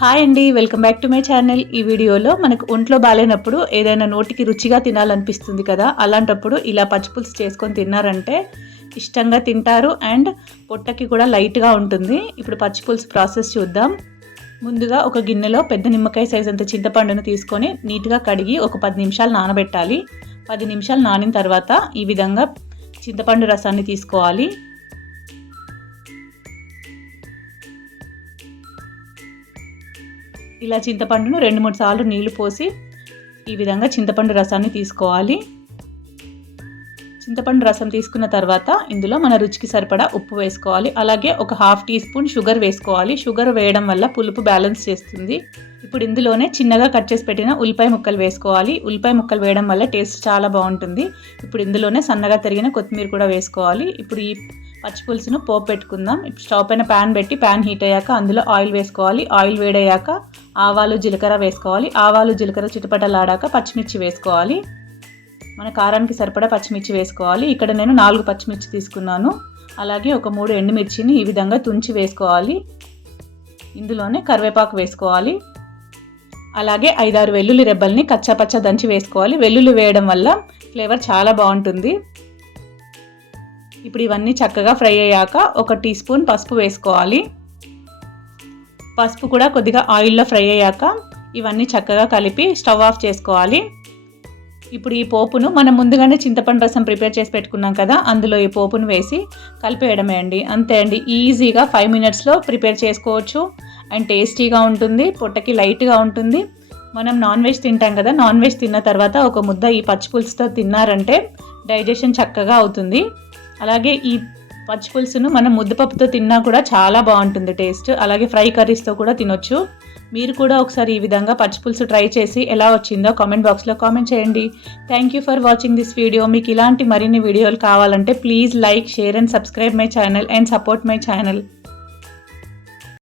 Hi అండి, welcome back to my channel. ఈ వీడియోలో మనకు ఒంట్లో బాగాలేనప్పుడు ఏదైనా నోటికి రుచిగా తినాలనిపిస్తుంది కదా, అలాంటప్పుడు ఇలా పచ్చిపులుసు చేసుకొని తిన్నారంటే ఇష్టంగా తింటారు అండ్ పొట్టకి కూడా లైట్గా ఉంటుంది. ఇప్పుడు పచ్చిపులుసు ప్రాసెస్ చూద్దాం. ముందుగా ఒక గిన్నెలో పెద్ద నిమ్మకాయ సైజ్ అంత చింతపండును తీసుకొని నీట్గా కడిగి ఒక 10 నిమిషాలు నానబెట్టాలి. 10 నిమిషాలు నానిన తర్వాత ఈ విధంగా చింతపండు రసాన్ని తీసుకోవాలి. ఇలా చింతపండును 2-3 సార్లు నీళ్లు పోసి ఈ విధంగా చింతపండు రసాన్ని తీసుకోవాలి. చింతపండు రసం తీసుకున్న తర్వాత ఇందులో మన రుచికి సరిపడా ఉప్పు వేసుకోవాలి. అలాగే ఒక 1/2 టీ స్పూన్ షుగర్ వేసుకోవాలి. షుగర్ వేయడం వల్ల పులుపు బ్యాలెన్స్ చేస్తుంది. ఇప్పుడు ఇందులోనే చిన్నగా కట్ చేసి పెట్టిన ఉల్లిపాయ ముక్కలు వేసుకోవాలి. ఉల్లిపాయ ముక్కలు వేయడం వల్ల టేస్ట్ చాలా బాగుంటుంది. ఇప్పుడు ఇందులోనే సన్నగా తరిగిన కొత్తిమీర కూడా వేసుకోవాలి. ఇప్పుడు ఈ పచ్చిపులుసును పోపు పెట్టుకుందాం. ఇప్పుడు స్టవ్ పైన ప్యాన్ పెట్టి ప్యాన్ హీట్ అయ్యాక అందులో ఆయిల్ వేసుకోవాలి. ఆయిల్ వేడయ్యాక ఆవాలు జీలకర్ర వేసుకోవాలి. ఆవాలు జీలకర్ర చిటపటలాడాక పచ్చిమిర్చి వేసుకోవాలి. మన కారానికి సరిపడా పచ్చిమిర్చి వేసుకోవాలి. ఇక్కడ నేను 4 పచ్చిమిర్చి తీసుకున్నాను. అలాగే ఒక 3 ఎండుమిర్చిని ఈ విధంగా తుంచి వేసుకోవాలి. ఇందులోనే కరివేపాకు వేసుకోవాలి. అలాగే 5-6 వెల్లుల్లి రెబ్బల్ని కచ్చాపచ్చా దంచి వేసుకోవాలి. వెల్లుల్లి వేయడం వల్ల ఫ్లేవర్ చాలా బాగుంటుంది. ఇప్పుడు ఇవన్నీ చక్కగా ఫ్రై అయ్యాక ఒక టీ స్పూన్ పసుపు వేసుకోవాలి. పసుపు కూడా కొద్దిగా ఆయిల్లో ఫ్రై అయ్యాక ఇవన్నీ చక్కగా కలిపి స్టవ్ ఆఫ్ చేసుకోవాలి. ఇప్పుడు ఈ పోపును మనం ముందుగానే చింతపండు రసం ప్రిపేర్ చేసి పెట్టుకున్నాం కదా, అందులో ఈ పోపును వేసి కలిపేయడమే అండి. అంతే అండి, ఈజీగా 5 మినిట్స్లో ప్రిపేర్ చేసుకోవచ్చు అండ్ టేస్టీగా ఉంటుంది, పొట్టకి లైట్గా ఉంటుంది. మనం నాన్ వెజ్ తింటాం కదా, నాన్ వెజ్ తిన్న తర్వాత ఒక ముద్ద ఈ పచ్చిపులుసుతో తిన్నారంటే డైజెషన్ చక్కగా అవుతుంది. అలాగే ఈ పచ్చిపులుసును మనం ముద్దపప్పుతో తిన్నా కూడా చాలా బాగుంటుంది టేస్ట్. అలాగే ఫ్రై కర్రీస్తో కూడా తినొచ్చు. మీరు కూడా ఒకసారి ఈ విధంగా పచ్చిపులుసు ట్రై చేసి ఎలా వచ్చిందో కామెంట్ బాక్స్లో కామెంట్ చేయండి. Thank you for watching this video. మీకు ఇలాంటి మరిన్ని వీడియోలు కావాలంటే please like, share and subscribe my channel and support my channel.